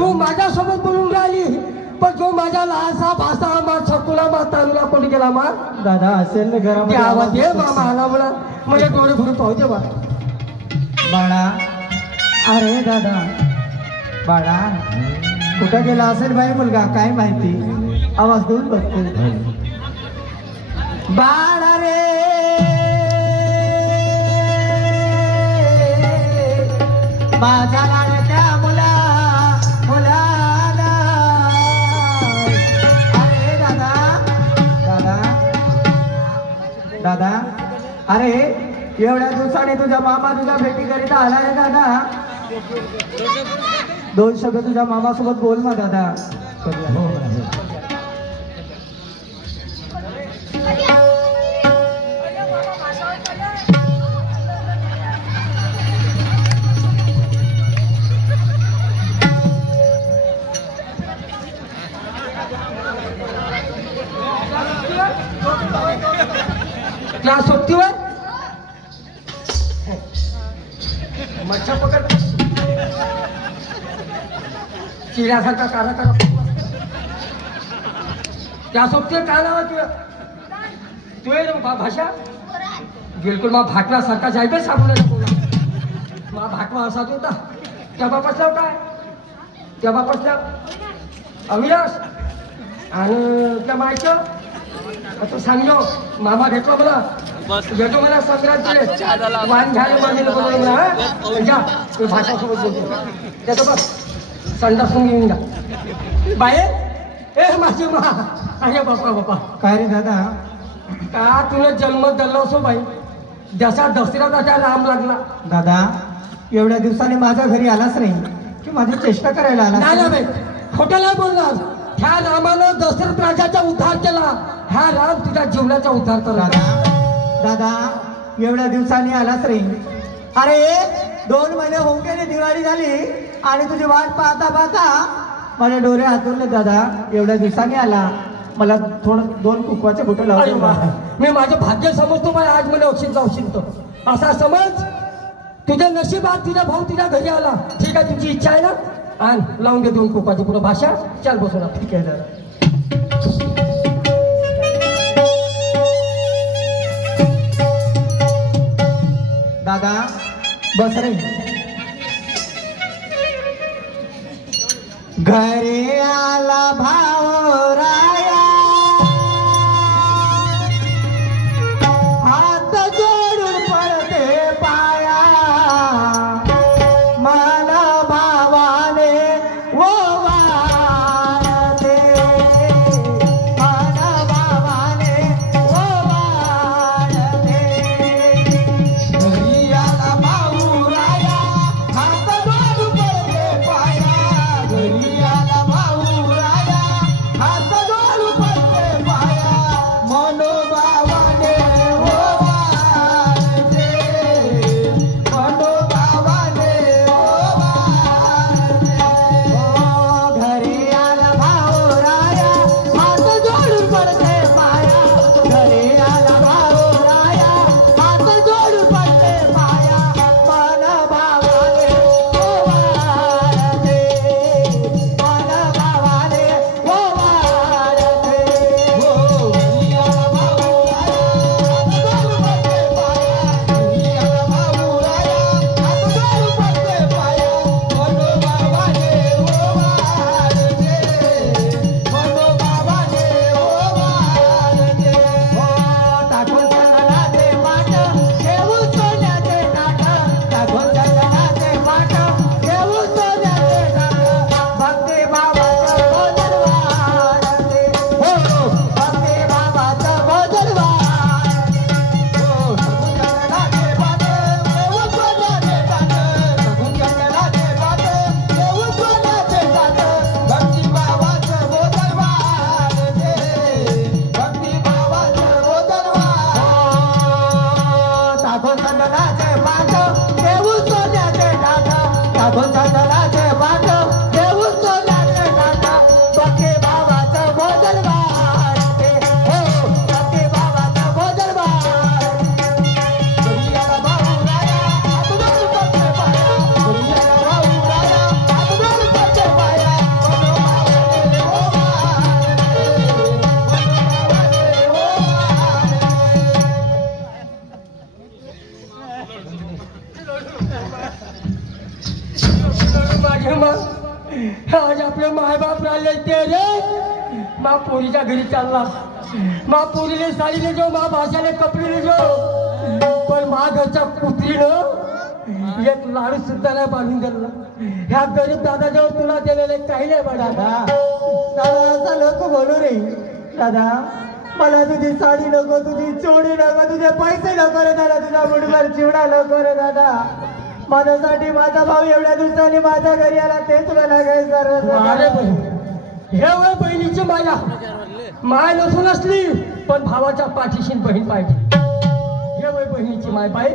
तू माझ्यासोबत बोलून राहिली पण जो माझ्या लहानसा भासा मार छकुला मार तांदूला कोणी गेला मार दादा असेल ना घरामध्ये आवाज ये मामा आला मला म्हणजे डोळे भरून पाहते बा बाळा. अरे दादा बाळा कुठं गेला असेल बाई मुलगा काय माहिती आवाज देऊन बघते. बाळा रे माझा लाडक्या मुला मुलाला. अरे दादा दादा दादा अरे एवढ्या दिवसाने तुझा मामा तुझ्या भेटी करीता आला रे दादा. दोन शब्द तुझ्या मामासोबत बोल ना दादा. क्लास सोबतीवर मच्छा पकड चिऱ्यासारखा कारा करा त्या सोबतीवर काय नाव तुझं तू आहे ना भाषा बिलकुल मा भाटला सारखा जायबे साबुला मा भाटवा असा होता त्या बापासला काय त्या बापासला अविनाश आणि त्या मायचं असं सांगलो मामा भेटलो मला भेटो मला संक्रांती वाण घ्यायला मागेल बोलवलं जा तू भाषासोबत बोलतो त्याचं बस संडासून घेऊन जा बाहेर ए माझी मा अरे बापा बापा काय रे दादा का तुला जन्म दिला असो बाई जसा दसऱ्याचा त्या लांब लागला. दादा एवढ्या दिवसाने माझ्या घरी आलाच नाही की माझी चेष्टा करायला आला नाही ना बाई खोटं नाही बोलणार. ह्या रामानं दशरथ राजाचा उद्धार केला ह्या राम तुझ्या जीवनाचा उद्धार करा. दादा एवढ्या दिवसांनी आलाच रे. अरे 2 महिने होऊन गेले दिवाळी झाली आणि तुझी वाट पाहता पाहता माझे डोळे हातुरले दादा. एवढ्या दिवसांनी आला मला थोडं 2 कुकवाचे बोटं लावले. मी माझं भाग्य समजतो पण आज मला औषध औषधतो असा समज तुझ्या नशिबात तुझा भाऊ तुझ्या घरी आला ठीक आहे तुझी इच्छा आहे ना आण लावून घे 2 कुकवाची पुढं भाषा चाल बसून ठीक आहे दादा. दादा बस रे. घरी आला भाऊ राया हात जोडून पडते पाया मला भावाने ओवाळते मला भावाने ओवाळते. घरी आला भाऊ राया हात जोडून पडते पाया घरी आला भाऊ राया रे मग आज आपले मायबाप राहिले ते रे मा पोरीच्या घरी चालला मा पोरीले साडीने जो मा भाषाने कपडे जो पण मा घरच्या कुत्रीनं एक लाडू सुद्धा नाही बांधून दिला ह्या गरीब दादाजवळ तुला दिलेले काही नाही बा दादा असं नको बोलू रे दादा मला तुझी साडी नको तुझी चोडी नको तुझे पैसे नको रे दादा तुझा मुठभर चिवडा नको रे दादा माझ्यासाठी माझा भाऊ एवढ्या दिवसांनी माझ्या घरी आला तेच मला काही सर्व हे वय बहिणीची माया माय नसून असली पण भावाच्या पाठीशी बहीण पाहिजे हे वय बहिणीची माय बाई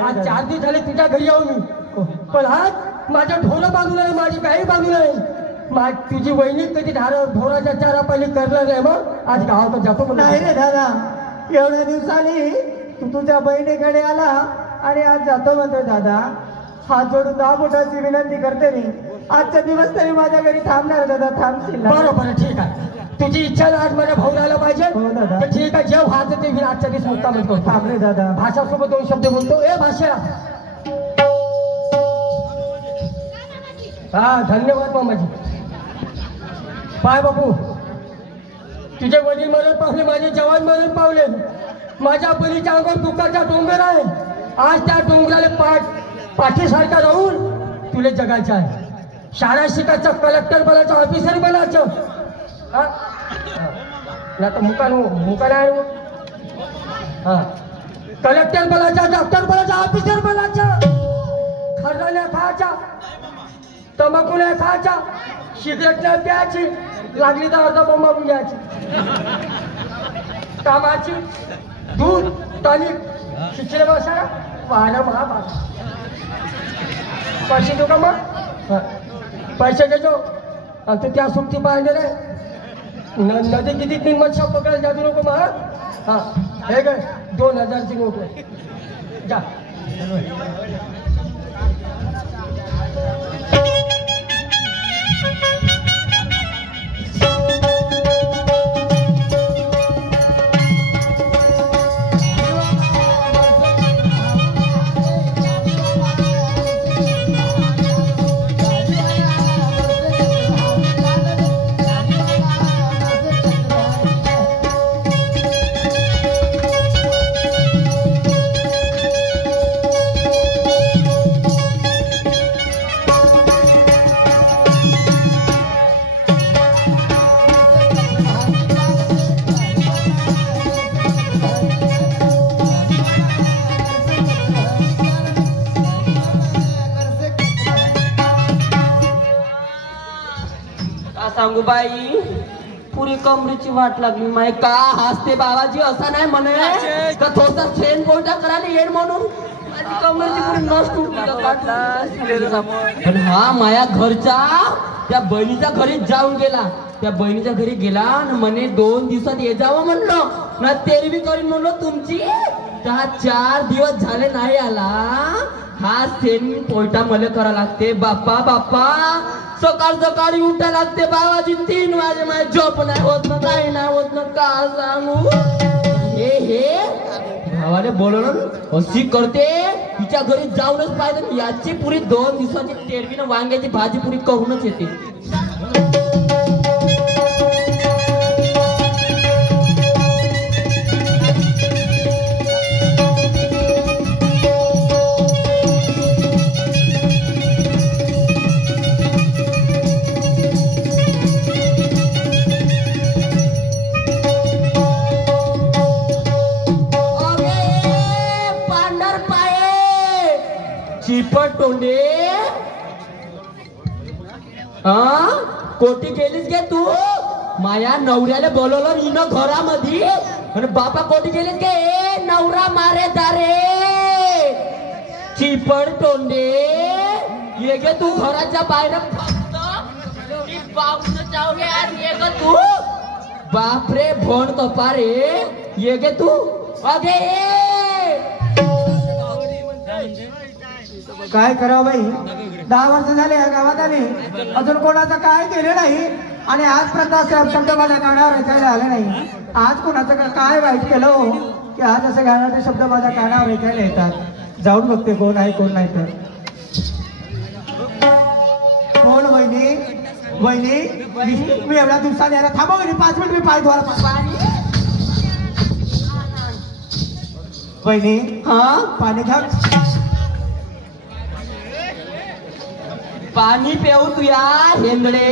आज 4 दिवस झाले तुझ्या घरी येऊ मी पण आज माझ्या ढोरं बांधू नये माझी गाई बांधू नये तुझी वहिनी कधी ढोराच्या चारा पहिली करणार नाही मग आज गावात जातो नाही रे दादा एवढ्या दिवसांनी तू तुझ्या बहिणीकडे आला आणि आज जातो म्हणतोय दादा हात जोडून 10 बोटाची विनंती करते मी आजचा दिवस तरी माझ्या घरी थांबणार दादा थांबशील बरोबर ठीक आहे तुझी इच्छा आज माझ्या भाऊ राहायला पाहिजे तर ठीक आहे जेव्हा व्हायचं ते मी आजच्या दिवस मुक्ता म्हणतो थांब रे दादा भाषासोबत 2 शब्द बोलतो ए भाषा हा धन्यवाद मामाजी पाय बापू तुझे वडील मरण पावले माझे जवान मरण पावले माझ्या बलीच्या अंगावर दुःखाचा डोंगर आहे आज त्या डोंगराला पाठीसारखा राहून तुला जगायचं आहे शाळा शिकायचं कलेक्टर बनायचं ऑफिसर बनायचं तर मुकान आहे हा कलेक्टर बनायचं डॉक्टर बनायचं ऑफिसर बनायचं खर्च नाही खायचा तंबाखू नाही खायचा सिगरेट नाही प्यायची लागली तर अर्धा बोंब मारून घ्यायची कामाची दूध टॉनिक शिक्षण भाषा वाहन महाभाषा पैसे देऊ का मग पैसे देतो आणि तू त्या सुट्टी पाहिजे रे नदी किती 3 मच्छा पकडायला जाऊ नको मग हा हे काय 2000ची नोट आहे जा सांगू बाई पुरी कमरीची वाट लागली माय का हसते बाबाजी असा नाही म्हणे का थोडसा ट्रेन कोणता करायला येड म्हणून माझी कमरीची पुरी नष्ट पण हा माया घरचा त्या बहिणीच्या घरी जाऊन गेला त्या बहिणीच्या घरी गेला आणि म्हणे 2 दिवसात ये जावं म्हणलं ना तेरवी करीन म्हणलं तुमची त्या 4 दिवस झाले नाही आला हा सेन पोयटा मला करा लागते बाप्पा बाप्पा सकाळ सकाळी उठा लागते बाबाजी 3 वाजे माझी झोप नाही होत ना काही नाही होत ना का सांगू हे भावाने बोलवलं अशी करते तिच्या घरी जाऊनच पाहिजे याची पुरी 2 दिवसाची तेरवीनं वांग्याची भाजी पुरी करूनच येते तोंडे कोटी गेलीस गे तू माया नवऱ्याला बोलवलं हिनं घरामध्ये आणि बापा कोटी गेलीस गे नवरा मारे दारे चिपड तोंडे ये गे तू घराच्या बाहेर तू बापरे भोण कपारे ये गे तू अगे काय करावं बाई 10 वर्ष झाले या गावात आली अजून कोणाचं काय केलं नाही आणि आजपर्यंत शब्द माझ्या कानावर ऐकायला आले नाही आज कोणाचं काय वाईट केलं हो की आज असे गाण्याचे शब्द माझ्या कानावर ऐकायला येतात जाऊन बघते कोण आहे कोण नाही तर कोण वहिनी वहिनी मी एवढ्या दिवसाने यायला थांबा वहिनी 5 मिनिट मी पाय धुवायला पाणी वहिनी हा पाणी घ्या पाणी पेऊ तुया हेंगडे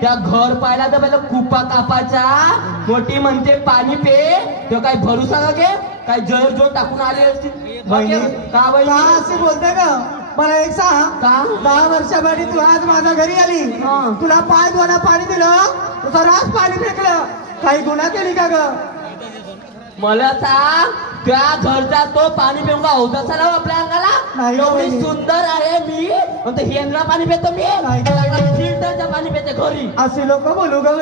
त्या घर पाहिला तर पहिला कुपा कापाचा मोठी म्हणते पाणी पे तो काय भरूसा का गे काय जळ जो टाकून आले असतील वहिनी का का वहिनी असे बोलते का मला एक सांग का 10 वर्षापूर्वी तू आज माझ्या घरी आली हा. तुला पाय धुवायला पाणी दिलं तू सर्रास पाणी फेकलं काही गुन्हा केली का ग मला सांग त्या घरचा तो पाणी पिऊन का होता चला आपल्या अंगाला नाही एवढी वहिनी. सुंदर आहे मी पण हेंद्रा पाणी पितो मी नाही. फिल्टरचं पाणी पिते घरी असे लोक बोलू ग